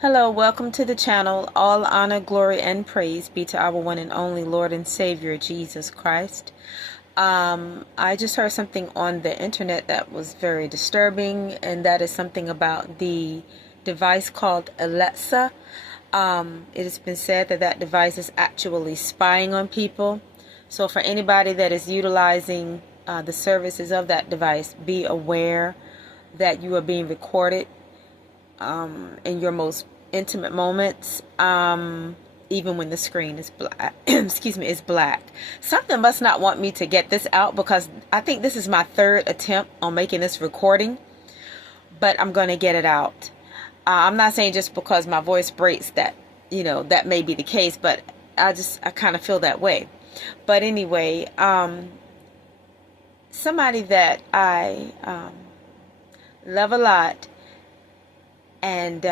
Hello, welcome to the channel. All honor, glory, and praise be to our one and only Lord and Savior, Jesus Christ. I just heard something on the internet that was very disturbing, and that is something about the device called Alexa. It has been said that that device is actually spying on people. So for anybody that is utilizing the services of that device, be aware that you are being recorded in your most intimate moments, even when the screen is black. Excuse me, is black. Something must not want me to get this out, because I think this is my third attempt on making this recording, but I'm going to get it out. I'm not saying just because my voice breaks that, that may be the case, but I kind of feel that way. But anyway, somebody that I love a lot, and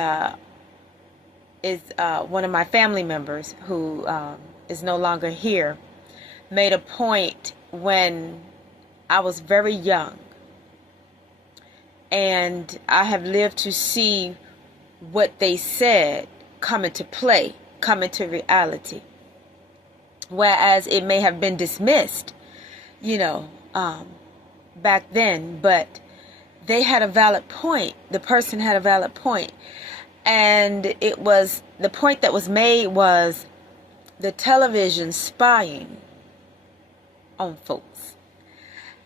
is one of my family members who is no longer here, made a point when I was very young, and I have lived to see what they said come into play, come into reality, whereas it may have been dismissed, back then, but they had a valid point. The person had a valid point. And it was, the point that was made was the television spying on folks.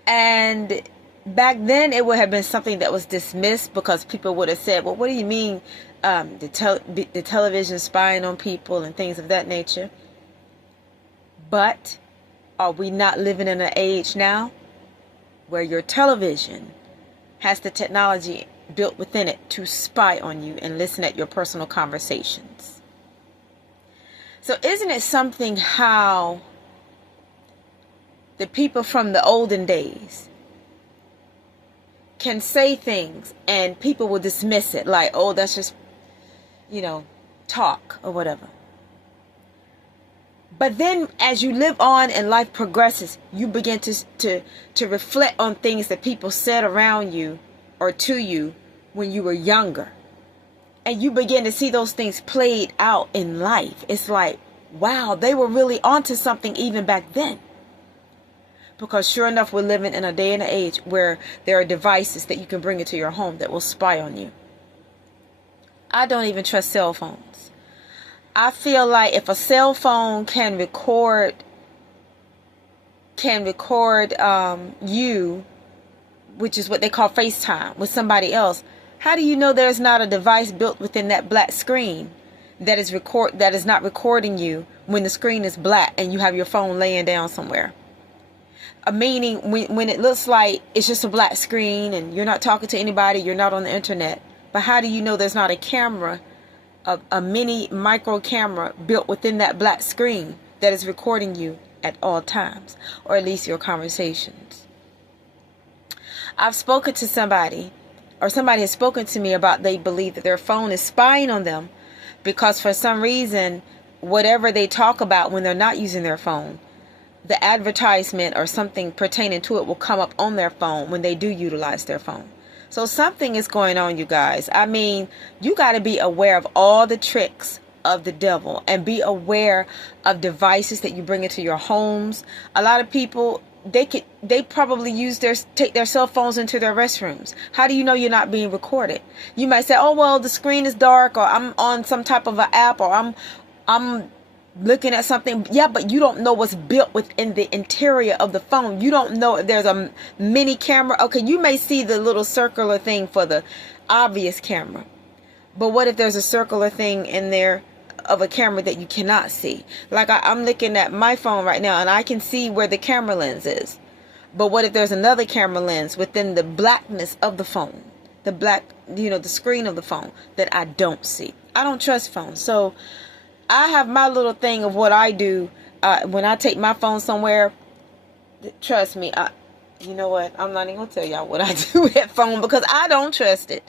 And back then it would have been something that was dismissed, because people would have said, well, what do you mean the television spying on people and things of that nature? But are we not living in an age now where your television has the technology built within it to spy on you and listen at your personal conversations? So isn't it something how the people from the olden days can say things and people will dismiss it like, oh, that's just, talk or whatever. But then as you live on and life progresses, you begin to reflect on things that people said around you or to you when you were younger. And you begin to see those things played out in life. It's like, wow, they were really onto something even back then. Because sure enough, we're living in a day and an age where there are devices that you can bring into your home that will spy on you. I don't even trust cell phones. I feel like if a cell phone can record you, which is what they call FaceTime, with somebody else, how do you know there's not a device built within that black screen that is not recording you when the screen is black and you have your phone laying down somewhere? Meaning when it looks like it's just a black screen and you're not talking to anybody, you're not on the internet. But how do you know there's not a camera, a mini micro camera built within that black screen that is recording you at all times, or at least your conversations? I've spoken to somebody, or somebody has spoken to me about they believe that their phone is spying on them, because for some reason, whatever they talk about when they're not using their phone, the advertisement or something pertaining to it will come up on their phone when they do utilize their phone. So something is going on, you guys. I mean, you got to be aware of all the tricks of the devil, and be aware of devices that you bring into your homes. A lot of people, they probably take their cell phones into their restrooms. How do you know you're not being recorded? You might say, oh, well, the screen is dark, or I'm on some type of an app, or I'm looking at something. Yeah, but you don't know what's built within the interior of the phone. You don't know if there's a mini camera. Okay, you may see the little circular thing for the obvious camera, but what if there's a circular thing in there of a camera that you cannot see? Like I'm looking at my phone right now and I can see where the camera lens is, but what if there's another camera lens within the blackness of the phone, the black, the screen of the phone, that I don't see? I don't trust phones. So I have my little thing of what I do when I take my phone somewhere. Trust me, you know what? I'm not even going to tell y'all what I do with that phone, because I don't trust it.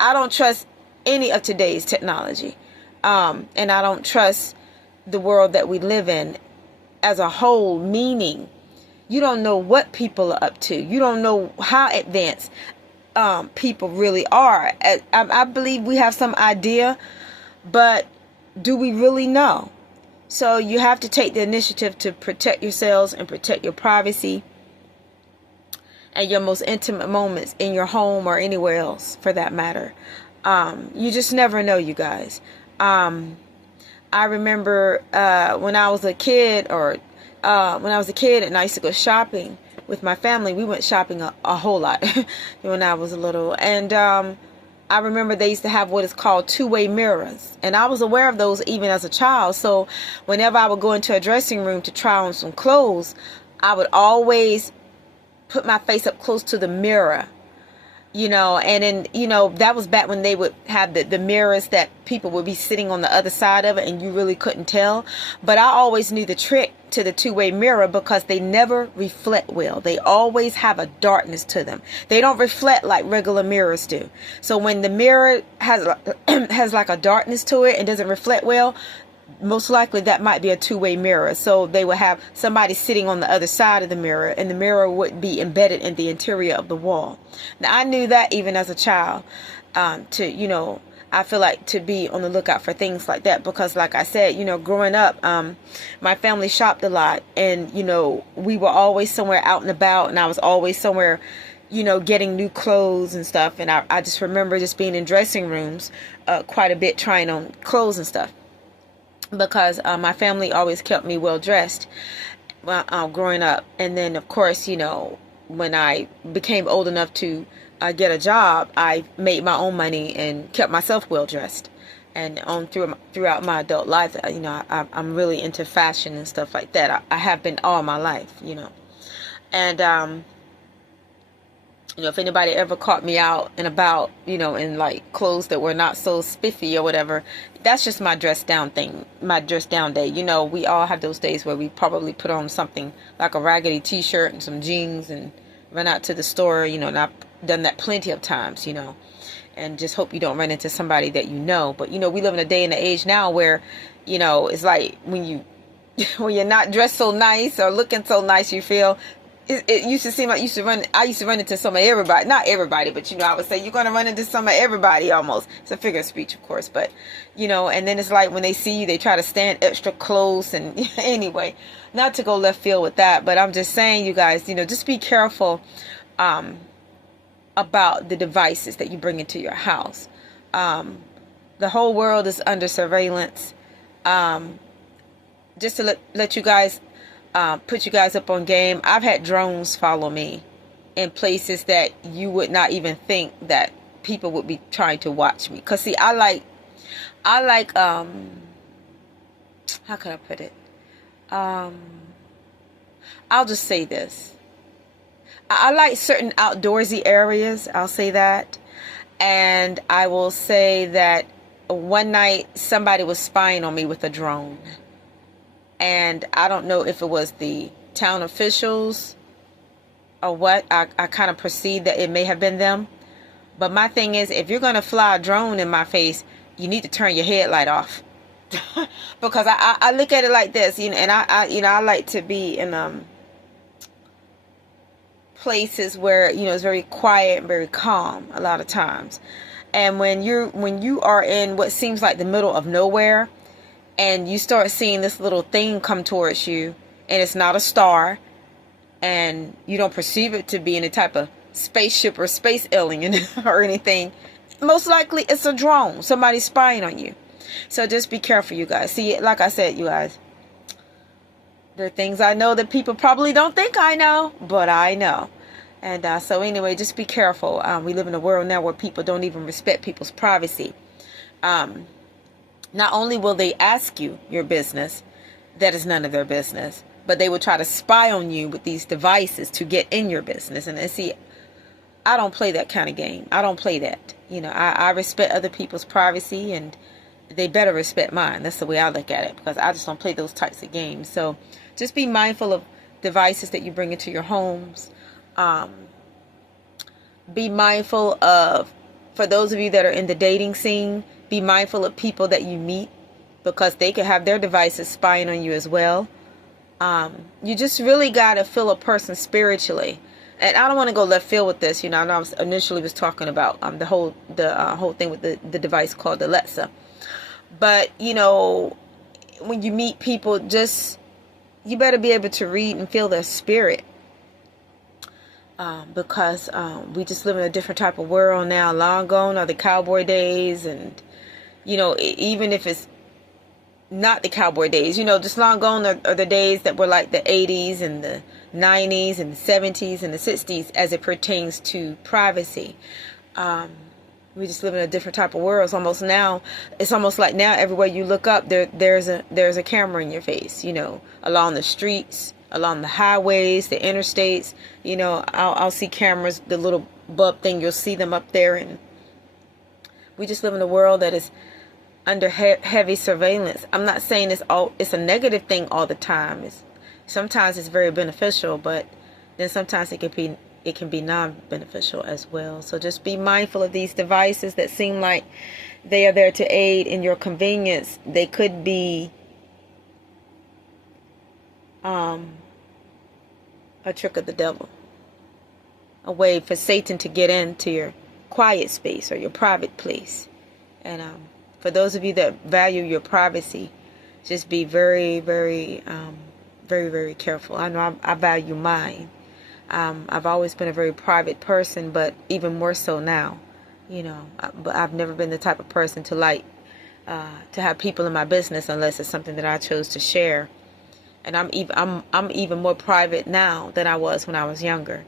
I don't trust any of today's technology. And I don't trust the world that we live in as a whole, meaning you don't know what people are up to. You don't know how advanced people really are. I believe we have some idea But do we really know? So you have to take the initiative to protect yourselves and protect your privacy and your most intimate moments in your home or anywhere else for that matter. You just never know, you guys. I remember when I was a kid, and I used to go shopping with my family. We went shopping a whole lot when I was little. And I remember they used to have what is called two-way mirrors. And I was aware of those even as a child. So whenever I would go into a dressing room to try on some clothes, I would always put my face up close to the mirror. And then, that was back when they would have the mirrors that people would be sitting on the other side of it and you really couldn't tell. But I always knew the trick to the two-way mirror because they never reflect well. They always have a darkness to them. They don't reflect like regular mirrors do. So when the mirror has like a darkness to it and doesn't reflect well, most likely that might be a two-way mirror. So they would have somebody sitting on the other side of the mirror, and the mirror would be embedded in the interior of the wall. Now I knew that even as a child, I feel like to be on the lookout for things like that, because like I said, growing up, my family shopped a lot, and we were always somewhere out and about, and I was always somewhere getting new clothes and stuff. And I just remember just being in dressing rooms quite a bit, trying on clothes and stuff, because my family always kept me well dressed growing up. And then of course, when I became old enough to get a job, I made my own money and kept myself well dressed. And throughout my adult life, I'm really into fashion and stuff like that. I have been all my life, and if anybody ever caught me out and about, in like clothes that were not so spiffy or whatever, that's just my dress down thing, my dress down day. We all have those days where we probably put on something like a raggedy t-shirt and some jeans and run out to the store, and I've done that plenty of times, and just hope you don't run into somebody that But, we live in a day and an age now where, it's like when you're not dressed so nice or looking so nice, you feel... It used to seem like I used to run into some of everybody. Not everybody, but I would say you're going to run into some of everybody almost. It's a figure of speech, of course. But, and then it's like when they see you, they try to stand extra close. And anyway, not to go left field with that. But I'm just saying, you guys, just be careful about the devices that you bring into your house. The whole world is under surveillance. Just to let you guys... put you guys up on game. I've had drones follow me in places that you would not even think that people would be trying to watch me. Cause see, I like, how can I put it? I'll just say this. I like certain outdoorsy areas. I'll say that. And I will say that one night somebody was spying on me with a drone. And I don't know if it was the town officials or what. I kind of perceive that it may have been them. But my thing is, if you're going to fly a drone in my face, you need to turn your headlight off. Because I look at it like this, and I like to be in places where, it's very quiet and very calm a lot of times. And when you are in what seems like the middle of nowhere, and you start seeing this little thing come towards you, and it's not a star, and you don't perceive it to be any type of spaceship or space alien or anything, most likely it's a drone. Somebody's spying on you. So just be careful, you guys. See, like I said, you guys, there are things I know that people probably don't think I know, but I know. And so anyway, just be careful. We live in a world now where people don't even respect people's privacy. Not only will they ask you your business, that is none of their business, but they will try to spy on you with these devices to get in your business. And see, I don't play that kind of game. I don't play that. I respect other people's privacy, and they better respect mine. That's the way I look at it, because I just don't play those types of games. So just be mindful of devices that you bring into your homes. Be mindful of, for those of you that are in the dating scene, be mindful of people that you meet, because they could have their devices spying on you as well. You just really got to feel a person spiritually. And I don't want to go left field with this. I know I initially was talking about the whole thing with the device called Alexa. But, you know, when you meet people, just, you better be able to read and feel their spirit. Because we just live in a different type of world now. Long gone are the cowboy days, and, you know, even if it's not the cowboy days, you know, just long gone are the days that were like the 80s and the 90s and the 70s and the 60s as it pertains to privacy. We just live in a different type of world. It's almost like now everywhere you look up, there's a camera in your face, you know, along the streets, along the highways, the interstates. You know, I'll see cameras, the little bulb thing, you'll see them up there. And we just live in a world that is under heavy surveillance. I'm not saying it's a negative thing all the time. Sometimes it's very beneficial, but then sometimes it can be non-beneficial as well. So just be mindful of these devices that seem like they are there to aid in your convenience. They could be a trick of the devil, a way for Satan to get into your quiet space or your private place. And for those of you that value your privacy, just be very, very, very, very careful. I know I value mine. I've always been a very private person, but even more so now. You know, but I've never been the type of person to have people in my business unless it's something that I chose to share. And I'm even more private now than I was when I was younger.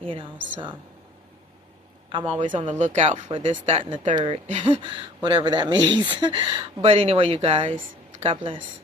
You know, so I'm always on the lookout for this, that, and the third, whatever that means. But anyway, you guys, God bless.